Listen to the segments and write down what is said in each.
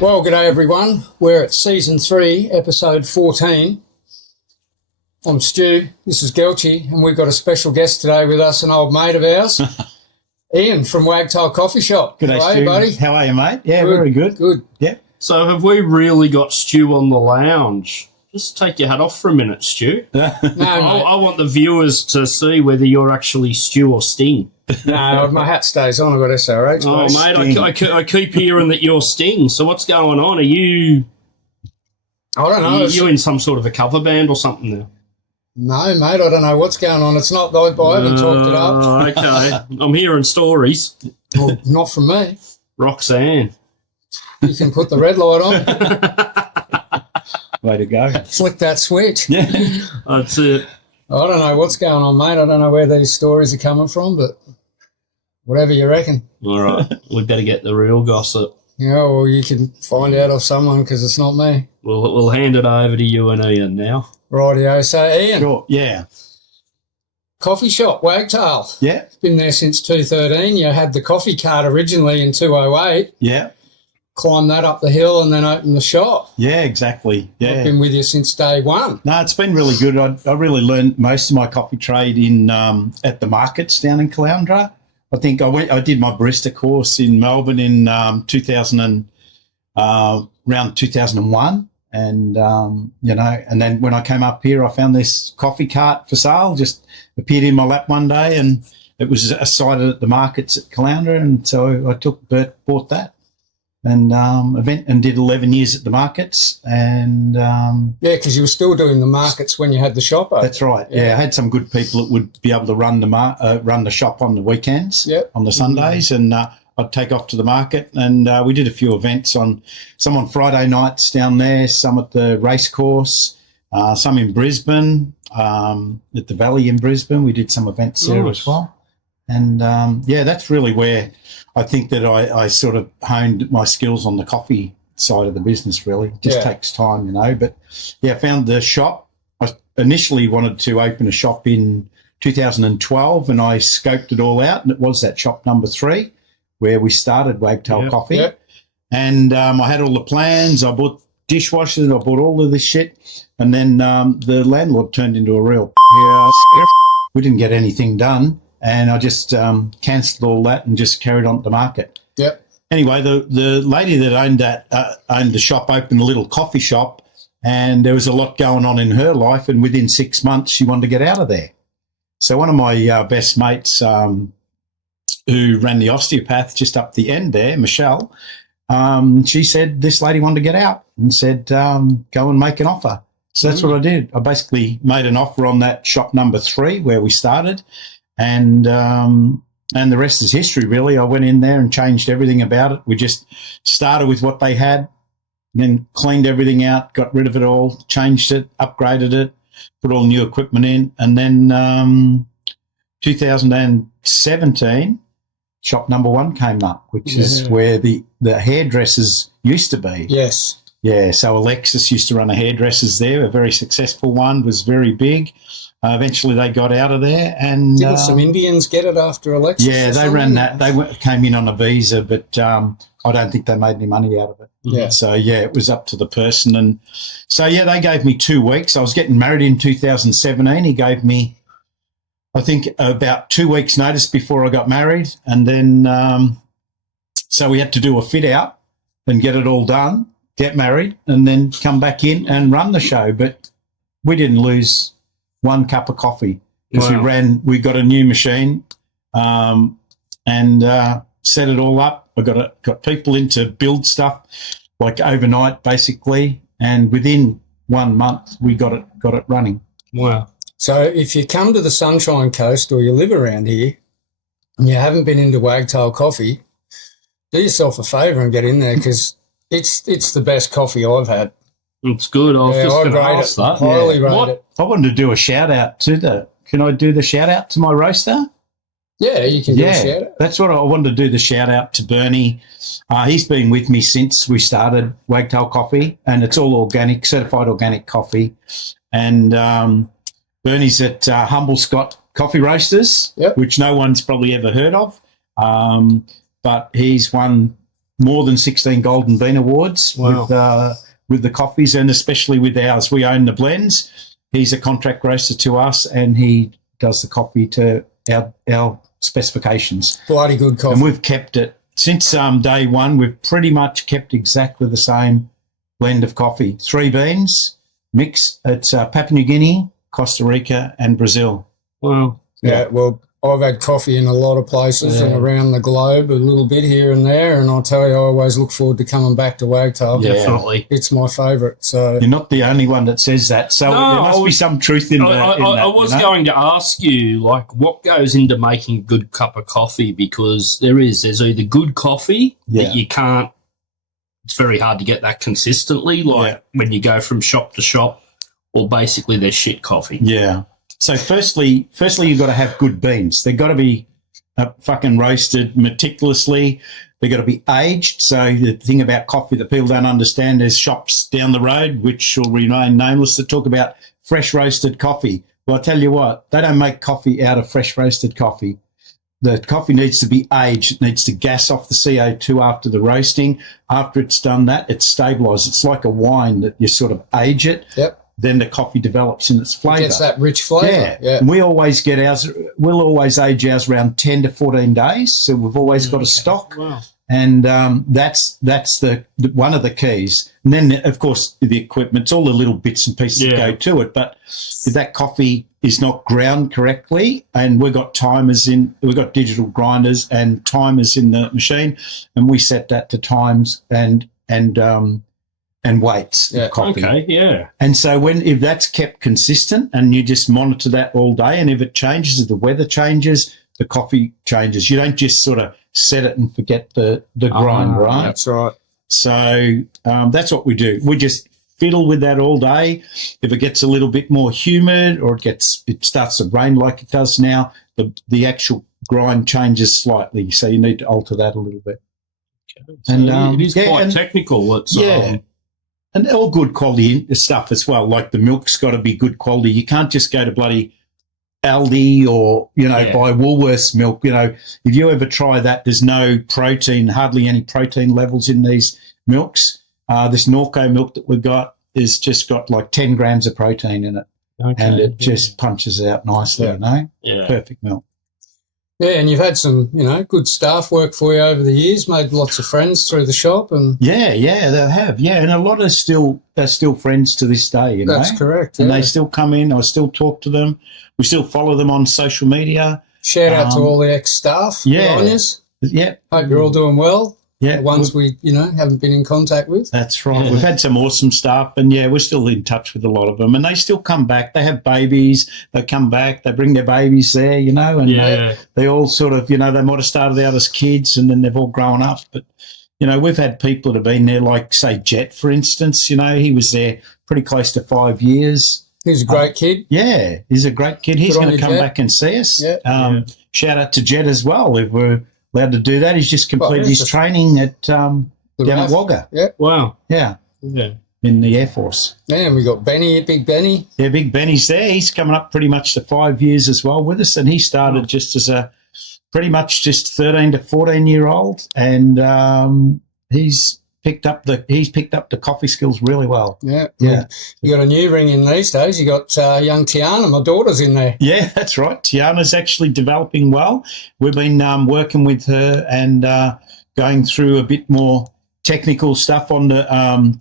Well, g'day everyone. We're at season 3, episode 14. I'm Stu. This is Geltchy, and we've got a special guest today with us, an old mate of ours, Ian from Wagtail Coffee Shop. G'day, How are Stu. you, buddy? How are you, mate? Yeah, Good, very good. Good. Yep. So have we really got Stu on the lounge? Just take your hat off for a minute, Stu. No, mate. I want the viewers to see whether you're actually Stu or Sting. No, my hat stays on. I've got SRH. Oh, mate. mate, I keep hearing that you're Sting. So what's going on? Are you I don't know. you in some sort of a cover band or something now? No, mate, I don't know what's going on. It's not, I haven't talked it up. Okay. I'm hearing stories. Well, not from me. Roxanne. You can put the red light on. Way to go. Flick that switch. Yeah. That's it. I don't know what's going on, mate. I don't know where these stories are coming from, but whatever you reckon. All right. We better get the real gossip. Yeah, well, you can find out of someone because it's not me. We'll hand it over to you and Ian now. Rightio. So, Ian, Sure. Yeah. coffee shop, Wagtail. Yeah. Been there since 2013. You had the coffee cart originally in 208. Yeah. Climbed that up the hill and then opened the shop. Yeah, exactly. I've Yeah. been with you since day one. No, it's been really good. I really learned most of my coffee trade in at the markets down in Caloundra. I think I did my barista course in Melbourne in 2000 around 2001. And, and then when I came up here, I found this coffee cart for sale, just appeared in my lap one day, and it was sighted at the markets at Caloundra. And so I bought that and did 11 years at the markets. And Yeah, because you were still doing the markets when you had the shop open. that's right. Yeah. I had some good people that would be able to run the shop on the weekends, Yep. on the Sundays, and I'd take off to the market, and we did a few events some on Friday nights down there, some at the race course, some in Brisbane, at the Valley in Brisbane. We did some events there as well. And, that's really where I think that I sort of honed my skills on the coffee side of the business, really. It just takes time, But, I found the shop. I initially wanted to open a shop in 2012, and I scoped it all out, and it was that shop number 3 where we started Wagtail Coffee. Yep. And I had all the plans. I bought dishwashers. I bought all of this shit. And then the landlord turned into a real we didn't get anything done. And I just cancelled all that and just carried on to the market. Yep. Anyway, the lady that owned the shop opened a little coffee shop, and there was a lot going on in her life. And within 6 months, she wanted to get out of there. So one of my best mates who ran the osteopath just up the end there, Michelle, she said this lady wanted to get out and said, go and make an offer. So that's what I did. I basically made an offer on that shop number 3 where we started, and the rest is history, really. I went in there and changed everything about it. We just started with what they had, then cleaned everything out, got rid of it all, changed it, upgraded it, put all new equipment in, and then 2017, shop number 1 came up, which is where the hairdressers used to be. Yes. Yeah, so Alexis used to run a hairdressers there, a very successful one, was very big. Eventually they got out of there. And Didn't some Indians get it after Alexis? yeah, they ran that. They came in on a visa, but I don't think they made any money out of it. Yeah. So, it was up to the person. And so, they gave me 2 weeks. I was getting married in 2017. He gave me, I think, about 2 weeks' notice before I got married. And then so we had to do a fit out and get it all done, get married, and then come back in and run the show. But we didn't lose 1 cup of coffee because we got a new machine and set it all up. I got people in to build stuff like overnight, basically. And within 1 month, we got it running. Wow. So if you come to the Sunshine Coast or you live around here and you haven't been into Wagtail Coffee, do yourself a favour and get in there because it's the best coffee I've had. It's good. I was just going to ask that. Highly rate it. I wanted to do a shout out to can I do the shout out to my roaster? Yeah, you can do a shout out. That's what I wanted to do, the shout out to Bernie. He's been with me since we started Wagtail Coffee, and it's all organic, certified organic coffee. And Bernie's at Humble Scott Coffee Roasters, which no one's probably ever heard of. But he's won more than 16 Golden Bean Awards with the coffees, and especially with ours. We own the blends. He's a contract roaster to us, and he does the coffee to our specifications. Bloody good coffee. And we've kept it since day one. We've pretty much kept exactly the same blend of coffee. 3 beans, mix. It's Papua New Guinea, Costa Rica, and Brazil. Wow. Yeah, well, I've had coffee in a lot of places and around the globe, a little bit here and there, and I'll tell you, I always look forward to coming back to Wagtail. Yeah. Definitely. It's my favourite. So You're not the only one that says that, so No, there must be some truth in that. I was going to ask you, like, what goes into making a good cup of coffee? Because there's either good coffee that you can't, it's very hard to get that consistently, like when you go from shop to shop, or basically there's shit coffee. Yeah. So firstly, you've got to have good beans. They've got to be fucking roasted meticulously. They've got to be aged. So the thing about coffee that people don't understand, there's shops down the road, which shall remain nameless, that talk about fresh roasted coffee. Well, I tell you what, they don't make coffee out of fresh roasted coffee. The coffee needs to be aged. It needs to gas off the CO2 after the roasting. After it's done that, it's stabilised. It's like a wine that you sort of age it. Yep. Then the coffee develops in its flavour. It gets that rich flavour. Yeah. And we always get ours, we'll always age ours around 10 to 14 days. So we've always got a stock. Wow. And that's the one of the keys. And then, of course, the equipment's all the little bits and pieces that go to it. But if that coffee is not ground correctly, and we've got digital grinders and timers in the machine, and we set that to times and weights of coffee. Okay, yeah. And so if that's kept consistent and you just monitor that all day, and if it changes, if the weather changes, the coffee changes. You don't just sort of set it and forget the grind, right? That's right. So that's what we do. We just fiddle with that all day. If it gets a little bit more humid or it starts to rain like it does now, the actual grind changes slightly. So you need to alter that a little bit. So it is quite technical. It's, and all good quality stuff as well. Like the milk's got to be good quality. You can't just go to bloody Aldi or, buy Woolworths milk. If you ever try that, there's no protein, hardly any protein levels in these milks. This Norco milk that we've got is just got like 10 grams of protein in it. Okay. And it just punches out nicely, Yeah. Perfect milk. Yeah, and you've had some, good staff work for you over the years, made lots of friends through the shop. And Yeah, they have. Yeah, and a lot are still friends to this day, That's correct. And they still come in. I still talk to them. We still follow them on social media. Shout out to all the ex-staff. Yeah. Good on yous. Yeah. Hope you're all doing well. Yeah. The ones we, haven't been in contact with. That's right. Yeah. We've had some awesome staff, and, we're still in touch with a lot of them. And they still come back. They have babies. They come back. They bring their babies there, and they all sort of, they might have started out as kids and then they've all grown up. But, we've had people that have been there, like, say, Jet, for instance. He was there pretty close to 5 years. He's a great kid. Yeah, he's a great kid. He's going to come back and see us. Yeah. Shout out to Jet as well, if we're allowed to do that. He's just completed his training at down at Wagga. Yeah. Wow. Yeah. Yeah. In the Air Force. Yeah, and we got Benny, Big Benny. Yeah, Big Benny's there. He's coming up pretty much to 5 years as well with us, and he started just as a pretty much just 13 to 14-year-old, and he's picked up the coffee skills really well. Yeah. You got a new ring in these days. You got young Tiana, my daughter's in there. Yeah, that's right. Tiana's actually developing well. We've been working with her and going through a bit more technical stuff on the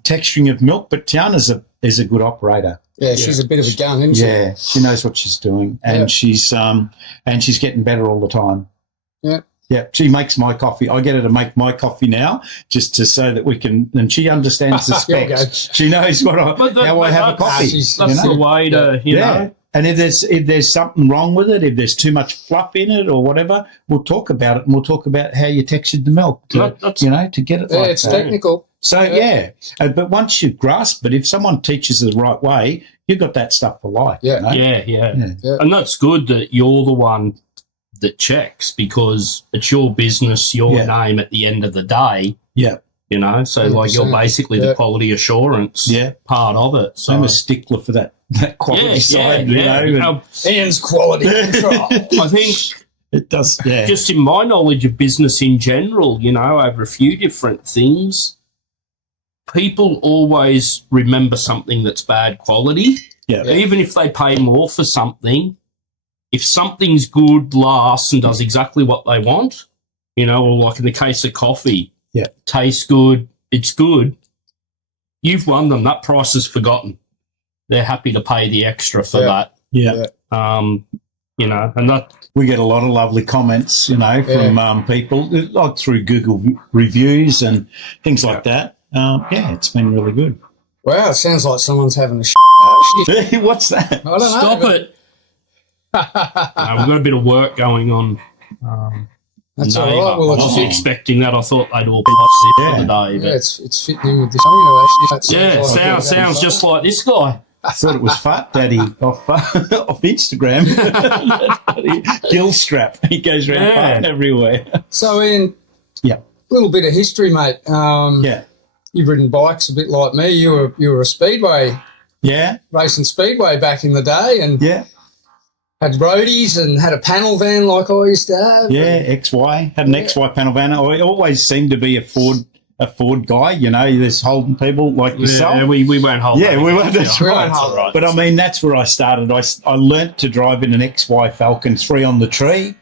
texturing of milk, but Tiana's is a good operator. Yeah, she's a bit of a gun, isn't she? Yeah, she knows what she's doing, and she's getting better all the time. Yeah. Yeah, she makes my coffee. I get her to make my coffee now, just so that we can. And she understands the specs. She knows how I have a coffee. That's the way to, you know. And if there's something wrong with it, if there's too much fluff in it or whatever, we'll talk about it, and we'll talk about how you textured the milk to get it. Yeah, it's technical. So but once you grasp it, if someone teaches it the right way, you've got that stuff for life. Yeah, yeah. And that's good that you're the one that checks, because it's your business, your name at the end of the day. Yeah. You know, so 100%. Like you're basically the quality assurance part of it. So I'm a stickler for that quality side, you know. Ian's quality control. I think It does, yeah. Just in my knowledge of business in general, you know, over a few different things, people always remember something that's bad quality. Yeah. Even if they pay more for something, if something's good, lasts, and does exactly what they want, you know, or like in the case of coffee, tastes good, it's good, you've won them. That price is forgotten. They're happy to pay the extra for that. Yeah. You know, and that... We get a lot of lovely comments, you know, from people, like through Google reviews and things like that. It's been really good. Wow, it sounds like someone's having a shit. What's that? I don't know. Stop it. We've got a bit of work going on. That's all right. Well, I it's wasn't expecting that. I thought they'd all be for the day. But it's fitting in with the show, you know, actually. Sounds just like this guy. I thought it was Fart Daddy off Instagram. Gill strap. He goes around farting everywhere. So, Ian, a little bit of history, mate. You've ridden bikes a bit like me. You were a Speedway. Yeah. Racing Speedway back in the day. And had roadies and had a panel van like I used to have. Yeah, XY. Had an XY panel van. I always seemed to be a Ford guy, you know, there's holding people like yourself. Yeah, we won't hold. Yeah, we won't. That's right. Right. But I mean, that's where I started. I learnt to drive in an XY Falcon 3 on the tree,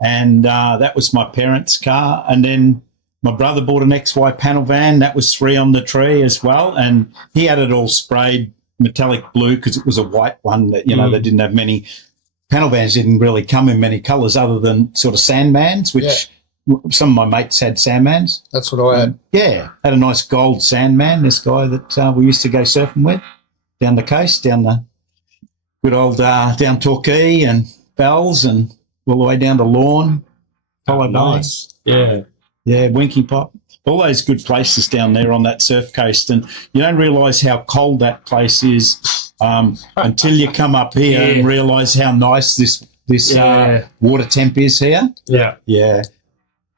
and that was my parents' car. And then my brother bought an XY panel van. That was 3 on the tree as well, and he had it all sprayed metallic blue because it was a white one that, you know, they didn't have many. Panel vans didn't really come in many colours other than sort of Sandmans, which... Some of my mates had Sandmans. That's what I had. Had a nice gold Sandman, this guy that we used to go surfing with down the coast, down the good old, down Torquay and Bells and all the way down to Lorne. Nice. Yeah. Yeah, Winky Pop. All those good places down there on that surf coast. And you don't realise how cold that place is until you come up here and realise how nice this water temp is here. Yeah. Yeah.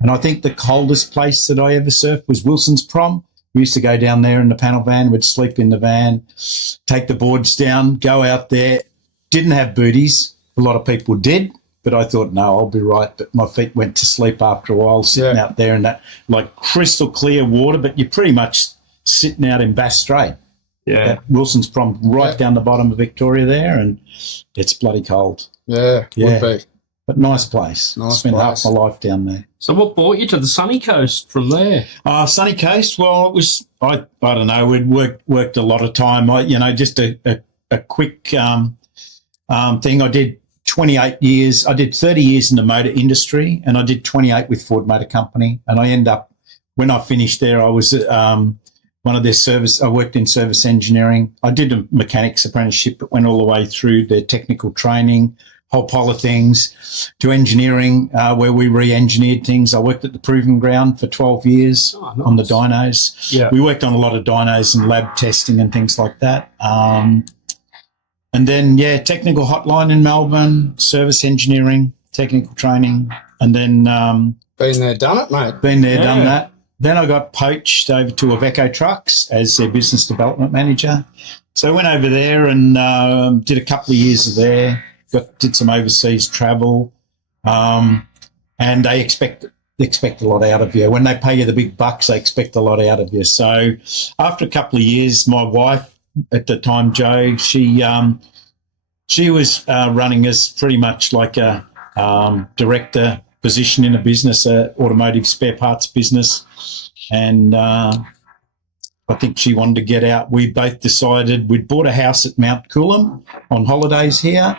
And I think the coldest place that I ever surfed was Wilson's Prom. We used to go down there in the panel van. We'd sleep in the van, take the boards down, go out there. Didn't have booties. A lot of people did, but I thought, no, I'll be right. But my feet went to sleep after a while sitting out there in that like crystal clear water, but you're pretty much sitting out in Bass Strait. Yeah. At Wilson's Prom, right down the bottom of Victoria there, and it's bloody cold. Yeah, would be. But nice place. Spent half my life down there. So what brought you to the sunny coast from there? Sunny coast, well, it was, I don't know, we'd worked a lot of time. Just a quick thing. I did 28 years. I did 30 years in the motor industry, and I did 28 with Ford Motor Company. And I end up, when I finished there, I was one of their service. I worked in service engineering. I did a mechanics apprenticeship that went all the way through their technical training, whole pile of things, to engineering, where we re-engineered things. I worked at the Proving Ground for 12 years on the dynos. Yeah. We worked on a lot of dynos and lab testing and things like that. And then, technical hotline in Melbourne, service engineering, technical training, and then... been there, done it, mate. Been there, done that. Then I got poached over to Iveco Trucks as their business development manager. So I went over there and did a couple of years there. Did some overseas travel, and they expect a lot out of you. When they pay you the big bucks, they expect a lot out of you. So after a couple of years, my wife at the time, Jo, she was running as pretty much like a director position in a business, a automotive spare parts business, and I think she wanted to get out. We both decided we'd bought a house at Mount Coolum on holidays here.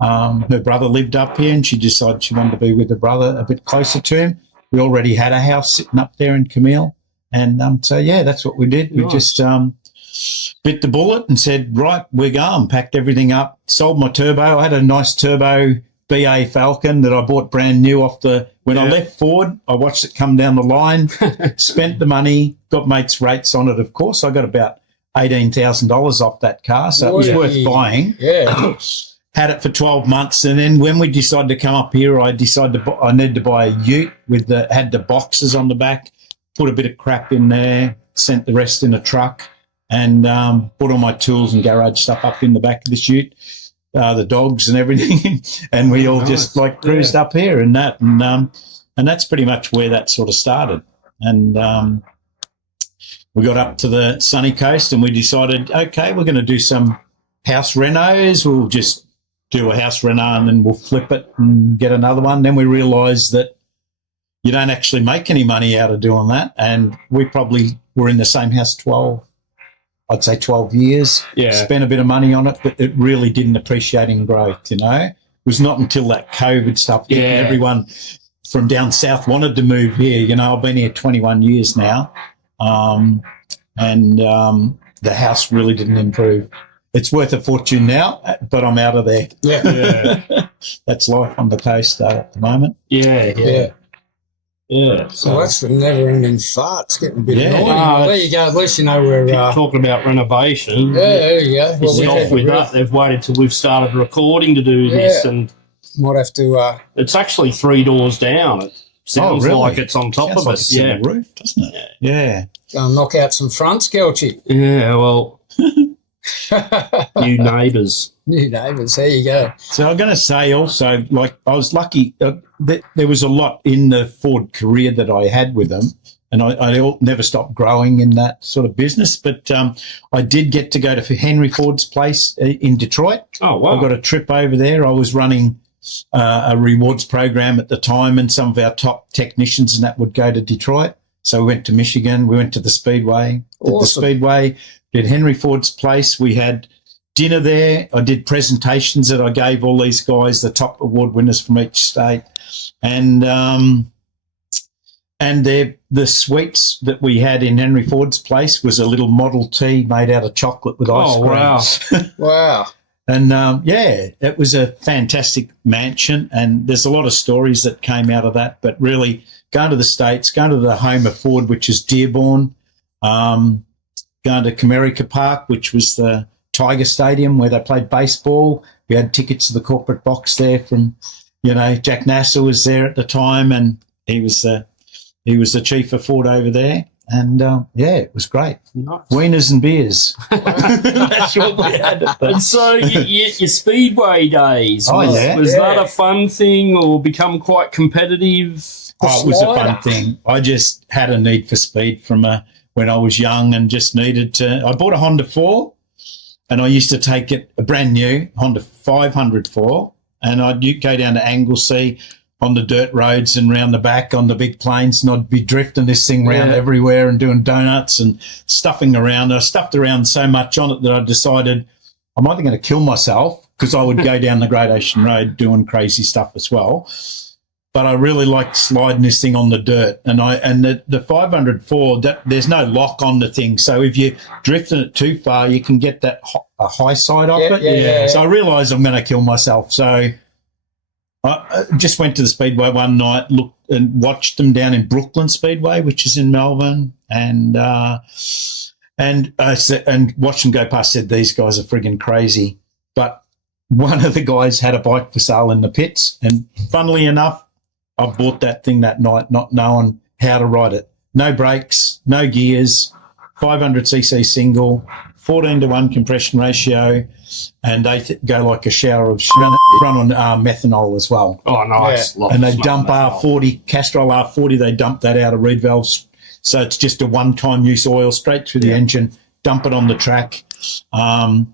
Her brother lived up here, and she decided she wanted to be with her brother a bit closer to him. We already had a house sitting up there in Camille, and that's what we did. We just bit the bullet and said, right, we're going. Packed everything up, sold my turbo. I had a nice turbo BA Falcon that I bought brand new when I left Ford. I watched it come down the line, spent the money, got mates' rates on it, of course. I got about $18,000 off that car, so it was worth buying. Yeah. Had it for 12 months, and then when we decided to come up here, I decided I needed to buy a ute had the boxes on the back, put a bit of crap in there, sent the rest in a truck, and put all my tools and garage stuff up in the back of this ute. the dogs and everything, and we all just like cruised up here and that, and that's pretty much where that sort of started. And we got up to the sunny coast, and we decided, okay, we're going to do some house renos. We'll just do a house reno, and then we'll flip it and get another one. Then we realised that you don't actually make any money out of doing that, and we probably were in the same house 12 years. Yeah. Spent a bit of money on it, but it really didn't appreciate in growth, you know. It was not until that COVID stuff hit and everyone from down south wanted to move here. You know, I've been here 21 years now, and the house really didn't improve. It's worth a fortune now, but I'm out of there. Yeah. That's life on the coast at the moment. Yeah. So that's the never-ending fart. It's getting a bit annoying. Oh, There you go. At least you know we're... talking about renovation. there you go. Well, stop with that. They've waited till we've started recording to do this, and might have to... it's actually 3 doors down. It sounds really? like it's on top Sounds of like us. it's in the roof, doesn't it? Yeah. go and knock out some fronts, Geltchy. Yeah, well, new neighbours. New neighbours. There you go. So I'm going to say also, like, I was lucky that there was a lot in the Ford career that I had with them, and I never stopped growing in that sort of business. But I did get to go to Henry Ford's place in Detroit. Oh, wow. I got a trip over there. I was running a rewards program at the time, and some of our top technicians and that would go to Detroit. So we went to Michigan. We went to the Speedway. Did the Speedway, did Henry Ford's place. We had dinner there. I did presentations that I gave all these guys, the top award winners from each state. And the sweets that we had in Henry Ford's place was a little Model T made out of chocolate with ice cream. Wow. Wow. And, it was a fantastic mansion, and there's a lot of stories that came out of that. But really, going to the States, going to the home of Ford, which is Dearborn, going to Comerica Park, which was the Tiger Stadium where they played baseball. We had tickets to the corporate box there from, Jack Nasser was there at the time, and he was the chief of Ford over there. And, it was great. Nice. Wieners and beers. That's what we had. And so your Speedway days, was that a fun thing or become quite competitive? Oh, it was a fun thing. I just had a need for speed from when I was young and just needed to. I bought a Honda 4, and I used to take it, a brand new Honda 500 4, and I'd go down to Anglesea on the dirt roads and round the back on the big plains, and I'd be drifting this thing around everywhere and doing donuts and stuffing around. I stuffed around so much on it that I decided I'm either going to kill myself, because I would go down the Great Ocean Road doing crazy stuff as well. But I really liked sliding this thing on the dirt. And the 504, there's no lock on the thing. So if you're drifting it too far, you can get that a high side off it. Yeah. So I realised I'm going to kill myself. So I just went to the Speedway one night, looked and watched them down in Brooklyn Speedway, which is in Melbourne, and watched them go past. Said, these guys are frigging crazy. But one of the guys had a bike for sale in the pits, and funnily enough, I bought that thing that night, not knowing how to ride it. No brakes, no gears, 500cc single, 14:1 compression ratio, and they go like a shower of run on methanol as well. Oh, nice. Yeah. And they dump R40, Castrol R40, they dump that out of reed valves. So it's just a one-time use oil straight through the engine, dump it on the track. I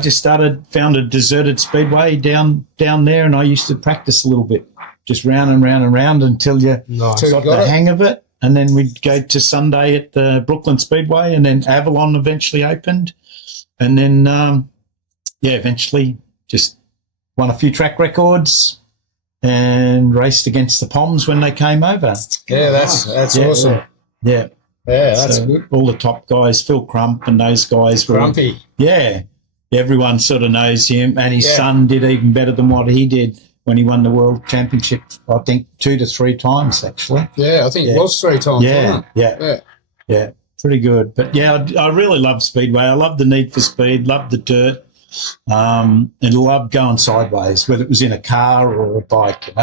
just found a deserted speedway down there, and I used to practice a little bit, just round and round and round until you got the hang of it. And then we'd go to Sunday at the Brooklyn Speedway, and then Avalon eventually opened. And then, eventually just won a few track records and raced against the Poms when they came over. Yeah, that's awesome. Yeah. Yeah, that's good. All the top guys, Phil Crump and those guys were. Crumpy. Yeah. Everyone sort of knows him, and his son did even better than what he did when he won the World Championship, I think 2 to 3 times, actually. Yeah, I think it was 3 times. Yeah, pretty good. But, I really love Speedway. I love the need for speed, love the dirt, and love going sideways, whether it was in a car or a bike.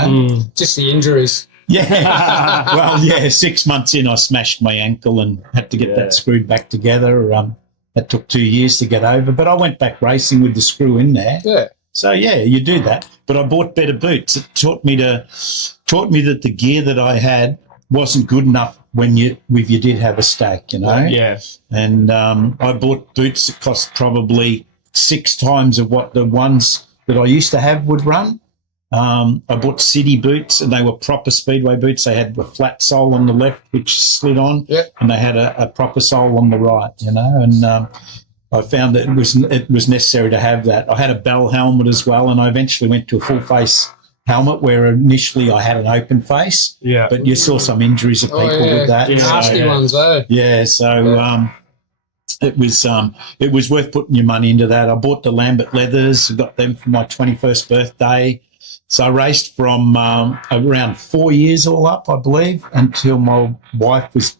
Just the injuries. Yeah. 6 months in, I smashed my ankle and had to get that screwed back together. That took 2 years to get over, but I went back racing with the screw in there. Yeah. So yeah, you do that. But I bought better boots. It taught me that the gear that I had wasn't good enough if you did have a stack, you know. Yeah. And I bought boots that cost probably 6 times of what the ones that I used to have would run. I bought City boots, and they were proper Speedway boots. They had a flat sole on the left, which slid on, and they had a proper sole on the right, you know. And I found that it was necessary to have that. I had a Bell helmet as well, and I eventually went to a full face helmet where initially I had an open face. Yeah. But you saw some injuries of people with that. Yeah. Nasty ones, though. Yeah, so it was worth putting your money into that. I bought the Lambert leathers, got them for my 21st birthday. So I raced from around 4 years all up, I believe, until my wife was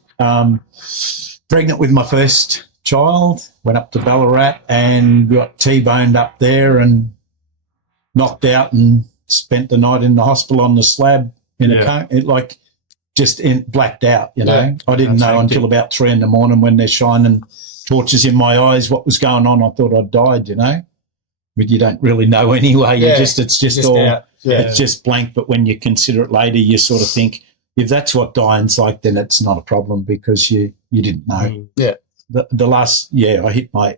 pregnant with my first child. Went up to Ballarat and got T-boned up there and knocked out and spent the night in the hospital on the slab in a cone, blacked out, you know. I didn't know until about 3 a.m. when they're shining torches in my eyes what was going on. I thought I'd died, you know. But you don't really know anyway. It's just all out. It's just blank. But when you consider it later, you sort of think, if that's what dying's like, then it's not a problem because you didn't know. Yeah. The last, I hit my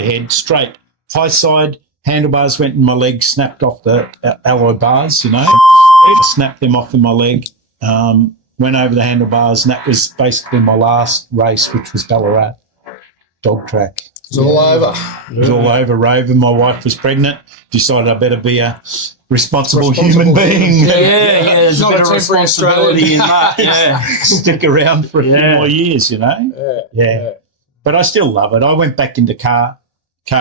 head straight, high side, handlebars went in my leg, snapped off the alloy bars, you know. I snapped them off in my leg, went over the handlebars, and that was basically my last race, which was Ballarat dog track. It's all over. It was all over, Rover. My wife was pregnant, decided I better be a responsible human being. There's a bit of responsibility in that. Yeah. Stick around for a few more years, you know. Yeah. But I still love it. I went back into car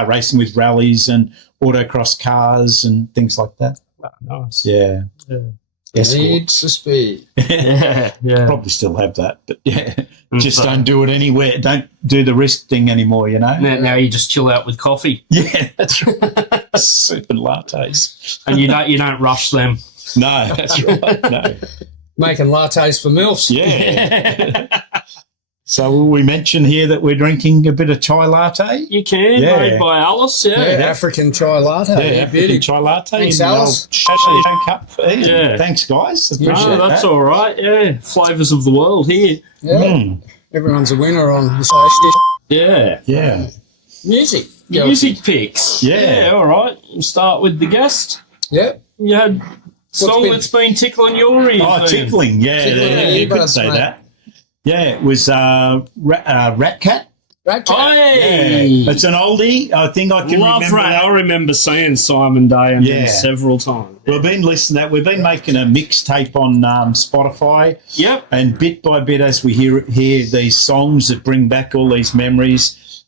racing with rallies and autocross cars and things like that. Oh, nice. Yeah. Needs the speed. Probably still have that, but just don't do it anywhere. Don't do the risk thing anymore, you know. Now you just chill out with coffee. Yeah, that's right. Soup and lattes, and you don't rush them. No, that's right. No, making lattes for MILFs. Yeah. So we mentioned here that we're drinking a bit of chai latte. You can, made by Alice, African chai latte. African chai latte. Thanks, Alice. Cup for Thanks, guys. Appreciate that's all right. Yeah, flavours of the world here. Yeah. Everyone's a winner on this. Yeah. Music picks. Yeah. All right. We'll start with the guest. Yep. You had a song that's been tickling your ears. Oh, tickling. Yeah, you could say that. Yeah, it was Rat Cat. Rat Cat. Hey. It's an oldie. I think I can remember Rat. I remember seeing Simon Day and them several times. We've been listening to that. We've been making a mixtape on Spotify. Yep. And bit by bit, as we hear these songs that bring back all these memories,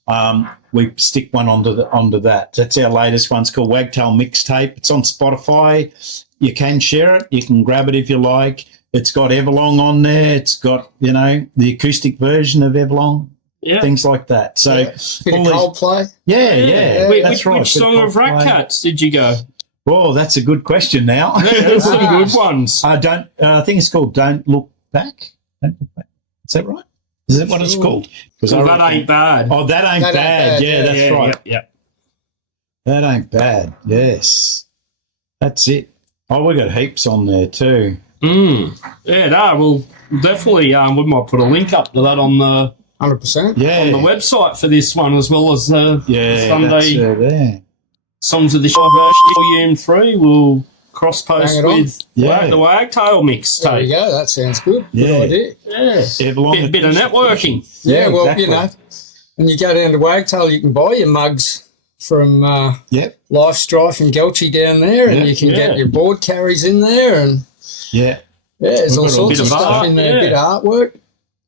we stick one onto that. That's our latest one. It's called Wagtail Mixtape. It's on Spotify. You can share it. You can grab it if you like. It's got Everlong on there. It's got, the acoustic version of Everlong, things like that. So Coldplay. Yeah. That's right. Which song of Rat Cats did you go? Well, that's a good question now. There's some good ones. I think it's called Don't Look Back. Don't Look Back. Is that right? Is that what it's called? That ain't bad. Oh, that ain't bad. Yeah, that's right. Yeah. That ain't bad. Yes. That's it. Oh, we got heaps on there too. Yeah, no, we'll definitely we might put a link up to that on the 100%. on the website for this one, as well as Sunday Songs of the Show Volume 3. We'll cross post with the Wagtail mixtape. There you go. That sounds good. Good idea. Yeah, bit of networking. Yeah, well, exactly. When you go down to Wagtail, you can buy your mugs from Life Strife and Geltchy down there, and you can get your board carries in there, and there's all sorts of stuff in there. A bit of artwork.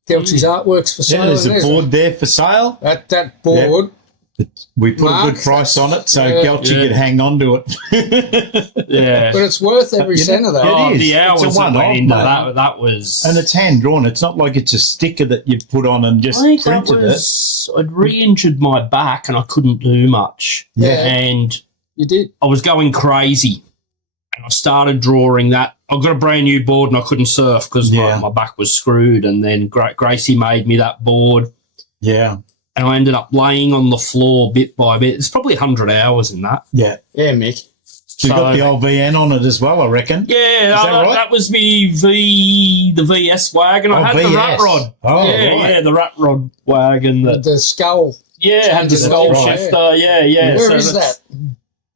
Geltchy's artwork's for sale. There's a board there for sale. That board. We put a good price on it, so Geltchy could hang on to it. But it's worth every cent of that. It is. The hours that went into that was... And it's hand-drawn. It's not like it's a sticker that you've put on and just printed it. I'd re-injured my back and I couldn't do much. Yeah. And you did. I was going crazy. And I started drawing that. I got a brand new board and I couldn't surf because my back was screwed. And then Gracie made me that board. Yeah. and I ended up laying on the floor bit by bit. It's probably 100 hours in that. Yeah. Yeah, Mick. You got the old VN on it as well, I reckon. Yeah, that was the VS wagon. I had VS. the rat rod. Oh, yeah, the rat rod wagon. The skull. Yeah, it had the skull shifter. Yeah. Where is that?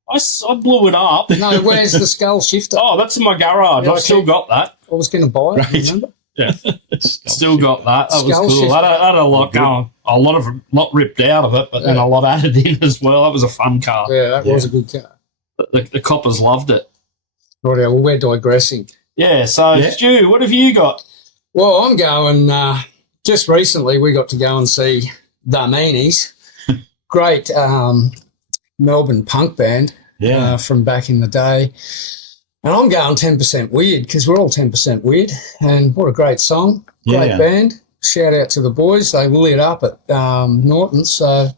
I blew it up. No, where's the skull shifter? Oh, that's in my garage. Yeah, I still got that. I was going to buy it, Right. remember? Yeah, still got that. That was Skull cool. shifter. I had a lot going. A lot ripped out of it, but then a lot added in as well. That was a fun car. Yeah, that was a good car. The coppers loved it. Right, well, we're digressing. Yeah, so Stu, what have you got? Well, I'm going, just recently we got to go and see The Meanies. Great Melbourne punk band from back in the day. And I'm going 10% weird because we're all 10% weird. And what a great song. Great band. Shout out to the boys. They lit up at Norton. So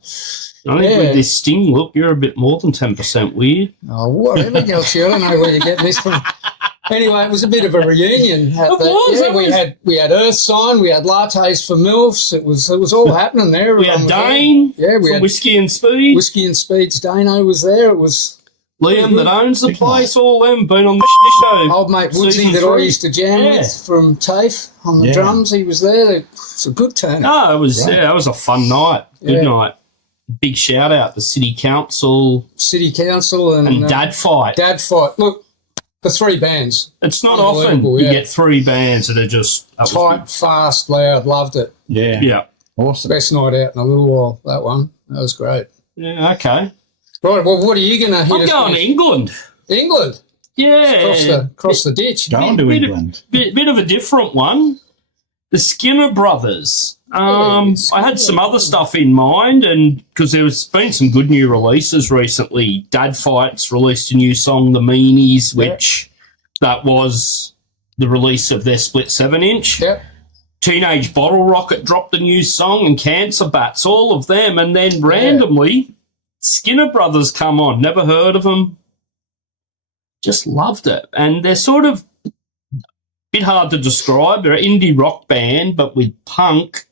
I think with this Sting look, you're a bit more than 10% weird. Oh, whatever, Geltchy. I don't know where you're getting this from. Anyway, it was a bit of a reunion. We had Earth Sign, we had lattes for MILFs. It was all happening there. We had Dane. Yeah, we had Whiskey and Speed. Whiskey and Speed's Dano was there. It was Liam that owns the place, all them been on the show. Old mate Woodsy that I used to jam with from TAFE on the drums. He was there. It's a good turnout. No, it was it was a fun night. Good night. Big shout out to City Council and Dad Fight. Dad Fight. Look, the three bands. It's not often you get three bands that are just tight, fast, loud. Loved it. Yeah. Awesome. Best night out in a little while. That one. That was great. Yeah. Okay. Right. Well, what are you going to hit? I'm going to England. England. Yeah. Cross the ditch. Going to England. Bit of a different one. The Skinner Brothers. I had some other stuff in mind, and because there's been some good new releases recently. Dad Fight's released a new song, The Meanies, which that was the release of their split 7-inch. Yep. Teenage Bottle Rocket dropped a new song, and Cancer Bats, all of them, and then randomly Skinner Brothers come on. Never heard of them. Just loved it, and they're sort of a bit hard to describe. They're an indie rock band, but with punk,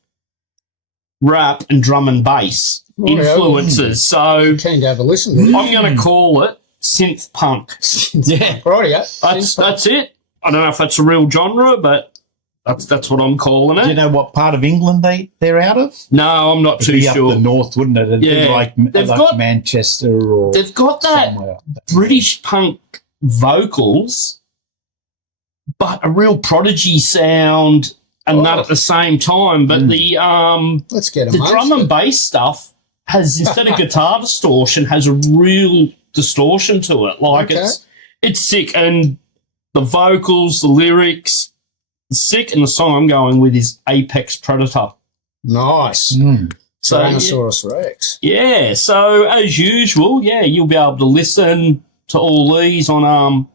rap, and drum and bass influences. So keen to have a listen to it. I'm going to call it synth punk. Rightio. That's it. I don't know if that's a real genre, but that's what I'm calling it. Do you know what part of England they're out of? No, I'm not too It'd be sure. Up the north, wouldn't it? It'd be like Manchester or they've got that British punk vocals, but a real Prodigy sound. And that at the same time, but the let's get the drum and bass stuff has, instead of guitar distortion, has a real distortion to it. Like it's sick, and the vocals, the lyrics, it's sick. And the song I'm going with is Apex Predator. Nice. So Tyrannosaurus Rex. Yeah. So as usual, you'll be able to listen to all these on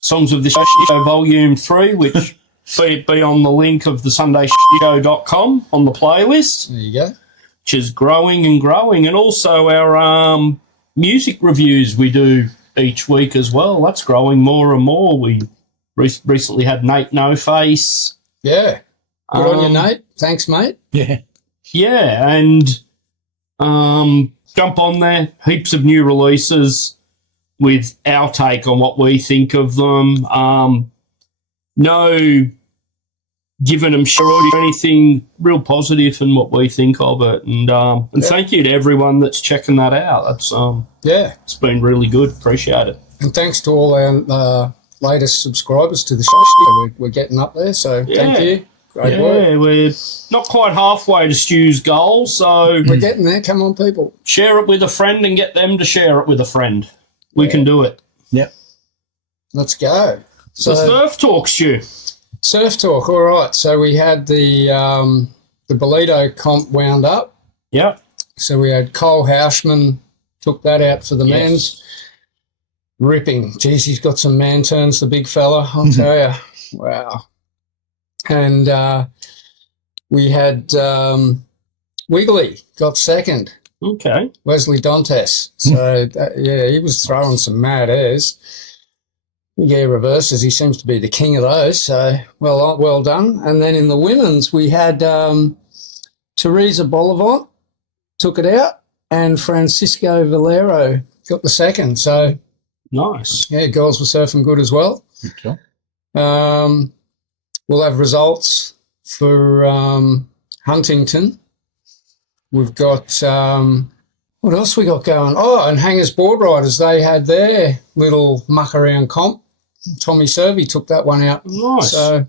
Songs of the Show Volume 3, which. Be on the link of the sundayshow.com on the playlist. There you go. Which is growing and growing. And also our music reviews we do each week as well. That's growing more and more. We recently had Nate No Face. Yeah. Good on you, Nate. Thanks, mate. Yeah. Yeah, and jump on there. Heaps of new releases with our take on what we think of them. No giving them shit or anything, real positive in what we think of it. And thank you to everyone that's checking that out. That's it's been really good. Appreciate it. And thanks to all our latest subscribers to the show. We're getting up there, so thank you. Great work. We're not quite halfway to Stu's goal, so we're getting there. Come on, people. Share it with a friend and get them to share it with a friend. We can do it. Yep. Let's go. So surf talk, Stu. Surf talk, all right. So we had the Bolito comp wound up. Yep. So we had Cole Houshman, took that out for the men's. Ripping. Jeez, he's got some man turns, the big fella, I'll tell you. Wow. And we had Wiggly got second. Okay. Wesley Dantes. So, he was throwing some mad airs. Yeah, reverses. He seems to be the king of those. So, well done. And then in the women's, we had Teresa Bolivant took it out, and Francisco Valero got the second. So, Nice. yeah, girls were surfing good as well. Good job. We'll have results for Huntington. We've got what else we got going? Oh, and Hangers Board Riders, they had their little muck around comp. Tommy Servey took that one out. Nice. So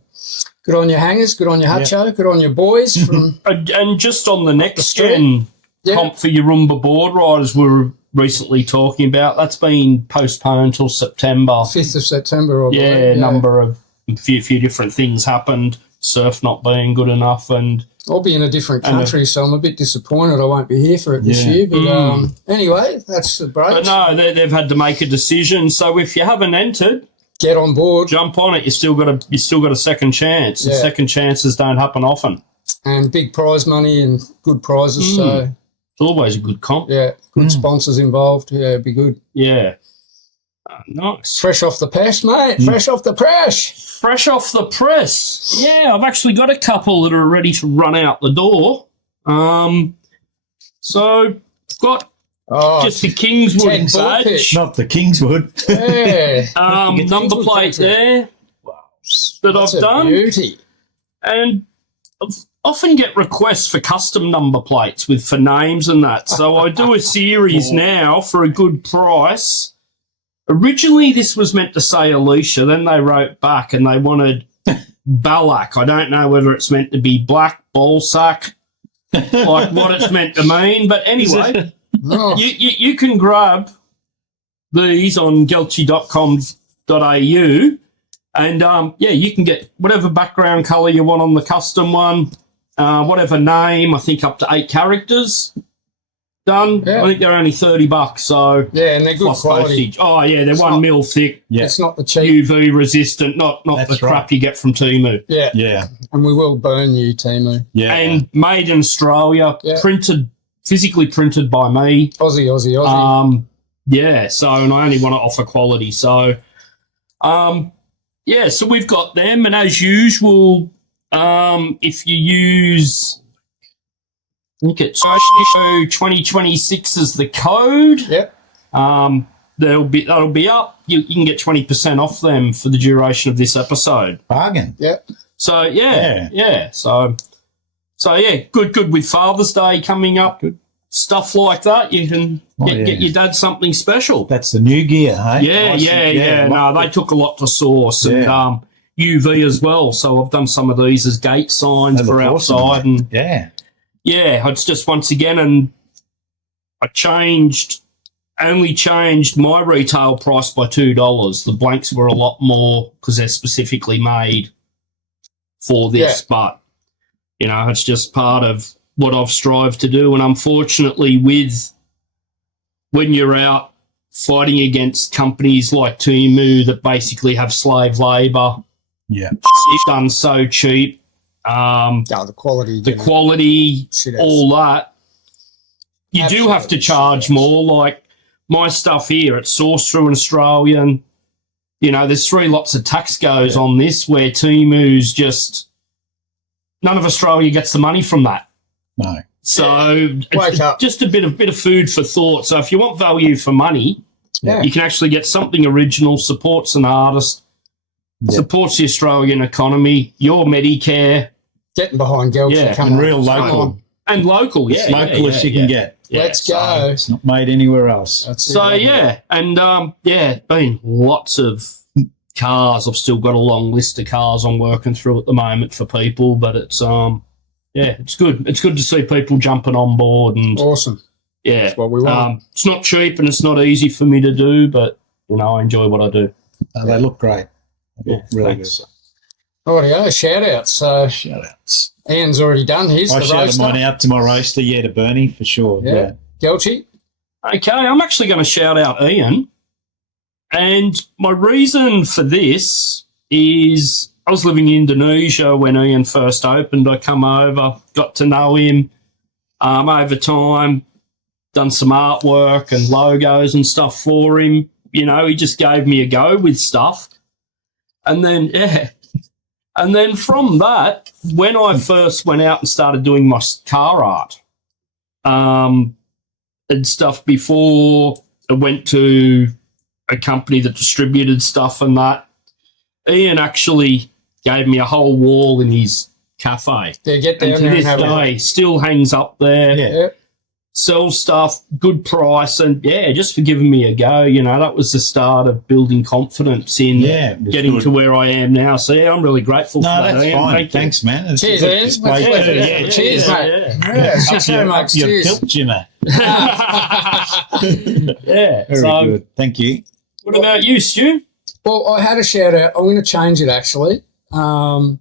good on your Hangers, good on your Hutcho, good on your boys from And just on the next street. gen Yeah. comp for Yaroomba board riders we were recently talking about, that's been postponed till September. 5th of September. I Yeah, believe. number of a few different things happened. Surf not being good enough, and I'll be in a different country, so I'm a bit disappointed I won't be here for it this Yeah. year. But anyway, that's the break. but no, they've had to make a decision. So if you haven't entered, Get on board. jump on it. You still got a second chance. And Yeah. second chances don't happen often. And big prize money and good prizes. So, It's always a good comp. yeah, good sponsors involved. Yeah, it'd be good. Yeah. Nice. Fresh off the press, mate. Fresh off the press. Fresh off the press. Yeah, I've actually got a couple that are ready to run out the door. So got Oh, just the Kingswood 10 bull badge. pitch. Not the Kingswood. yeah. Number Kingswood plate country. there that That's I've a done. beauty. And I've often get requests for custom number plates for names and that. So I do a series now for a good price. Originally, this was meant to say Alicia. Then they wrote back and they wanted Balak. I don't know whether it's meant to be black, ballsack, like what it's meant to mean. But anyway, Oh, you can grab these on geltchy.com.au and, you can get whatever background colour you want on the custom one, whatever name, I think up to 8 characters. Done. Yeah. I think they're only $30, so yeah, and they're good plus quality. postage. Oh yeah, they're It's 1 not- mil thick, Yeah. It's not the cheap. UV resistant, not That's the crap right. you get from Temu. Yeah, Yeah. and we will burn you, Timu. Yeah. And made in Australia, Yeah. physically printed by me. Aussie, Aussie, Aussie. So and I only want to offer quality. So so we've got them, and as usual, if you use, I think it's 2026 as the code. Yep. That'll be up. You can get 20% off them for the duration of this episode. Bargain. Yep. So yeah. So good with Father's Day coming up. Good. Stuff like that, you can Yeah. get your dad something special. That's the new gear, hey? Yeah. No, they took a lot to source and UV as well. So I've done some of these as gate signs They for look awesome, outside, mate. and Yeah. it's just once again, and I only changed my retail price by $2. The blanks were a lot more because they're specifically made for this, but it's just part of what I've strived to do. And unfortunately, when you're out fighting against companies like Temu that basically have slave labour, Yeah. it's done so cheap. The quality. The quality, Shit ass. all that, you do have to Absolutely charge shit ass. more. Like my stuff here, it's sourced through an Australian. There's 3 lots of tax goes on this, where Temu's just none of Australia gets the money from that. No. So Wake it's up. just a bit of food for thought. So if you want value for money, Yeah. you can actually get something original, supports an artist, supports the Australian economy, your Medicare, Getting behind Geltchy. Yeah, Come And on. real Come local. on. and local. It's local as you can get. Let's so- go. It's not made anywhere else. That's it. So been lots of cars. I've still got a long list of cars I'm working through at the moment for people, but it's it's good. It's good to see people jumping on board, and Awesome. yeah, That's what we want. it's not cheap and it's not easy for me to do, but I enjoy what I do. They look great. They look really thanks. Rightio, shout outs. So good. Shout outs. Ian's already done his. I The shouted roaster. mine out to my roaster, to Bernie, for sure. Yeah. Geltchy. Okay, I'm actually going to shout out Ian. And my reason for this is I was living in Indonesia when Ian first opened. I come over, got to know him over time, done some artwork and logos and stuff for him. He just gave me a go with stuff. And then, And then from that, when I first went out and started doing my car art, and stuff before I went to a company that distributed stuff and that. Ian actually gave me a whole wall in his cafe. Yeah, get And down to there and this have a look. day, still hangs up there. Yeah. Sell stuff, good price, and just for giving me a go. You know, that was the start of building confidence in getting good. to where I am now. So I'm really grateful for No, that. that's Ian. fine. Thank you. Thanks, man. It's Cheers, good Ian. display. Cheers, mate. Yeah, shit show, mate. Your Cheers. tilt, Jimmy. Yeah. Very So, good. Thank you. what about you, Stu? Well, I had a shout out. I'm going to change it actually. I'm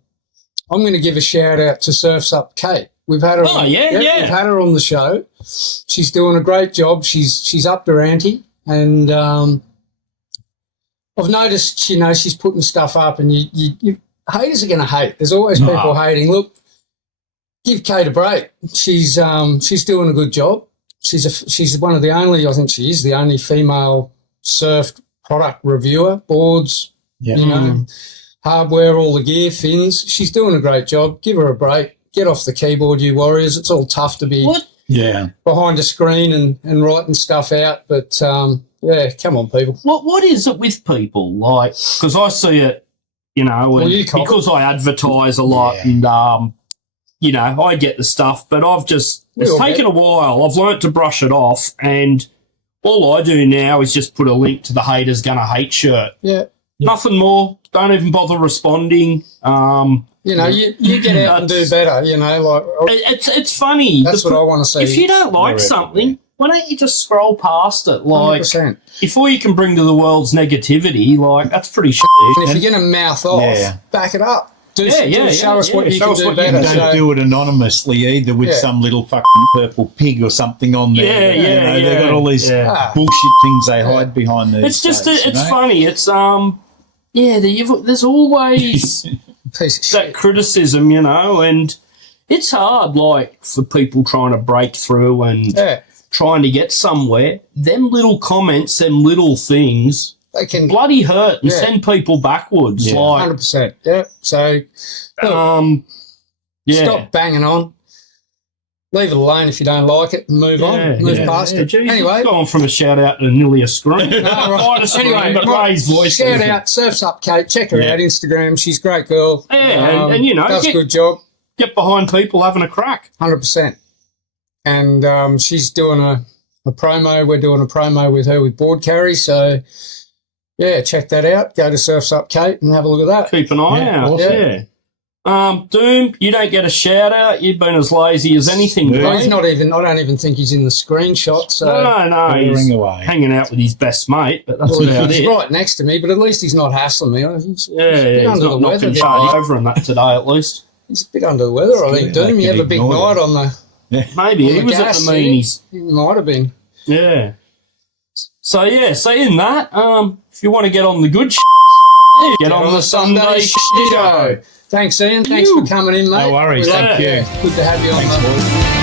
going to give a shout out to Surf's Up Kate. We've had her. Oh, yeah. We've had her on the show. She's doing a great job. She's up to ante, and I've noticed, she's putting stuff up, and you haters are going to hate. There's always people hating. Look, give Kate a break. She's doing a good job. She's one of the only. I think she is the only female surf product reviewer. Boards, hardware, all the gear, fins. She's doing a great job. Give her a break. Get off the keyboard, you warriors. It's all tough to be behind a screen and writing stuff out. But, come on, people. What is it with people? Like, because I see it, and because I advertise a lot and, I get the stuff, but it's taken a while. I've learnt to brush it off, and all I do now is just put a link to the haters gonna hate shirt. Yeah. Nothing more. Don't even bother responding. You get out and do better, It's funny. That's what I want to see. If you don't like something, why don't you just scroll past it? Like, 100%. before you can bring to the world's negativity, that's pretty shit. And if you're going to mouth off, back it up. Show us what you can do You better. don't do it anonymously either with some little fucking purple pig or something on there. They've got all these bullshit things they hide behind these. It's just, it's funny. It's, there's always that criticism, and it's hard, for people trying to break through and trying to get somewhere. Them little comments, them little things, they can bloody hurt and send people backwards. 100%. Yeah. So, stop banging on. Leave it alone if you don't like it and move on. Move past it. Geez, anyway. Going from a shout out to nearly a scream. Anyway, raised voice. Shout out, Surf's Up Kate. Check her out, Instagram. She's a great girl. Yeah, does a good job. Get behind people having a crack. 100%. And she's doing a promo. We're doing a promo with her with Board Carry. So, check that out. Go to Surf's Up Kate and have a look at that. Keep an eye out. Awesome. Doom, you don't get a shout out. You've been as lazy as anything. Well, he's not even. I don't even think he's in the screenshot. So no, he's hanging out with his best mate. But that's about he's it. right next to me, but at least he's not hassling me. He's he's not knocking Charlie over and that today. At least he's a bit under the weather. I think. Doom, you have a big night on the. Maybe he was at the meanies. He might have been. Yeah. So in that, if you want to get on the good, get on the Sunday show. Thanks, Ian. Thanks for coming in, mate. No worries. Thank you. Good to have you on. Thanks, boys.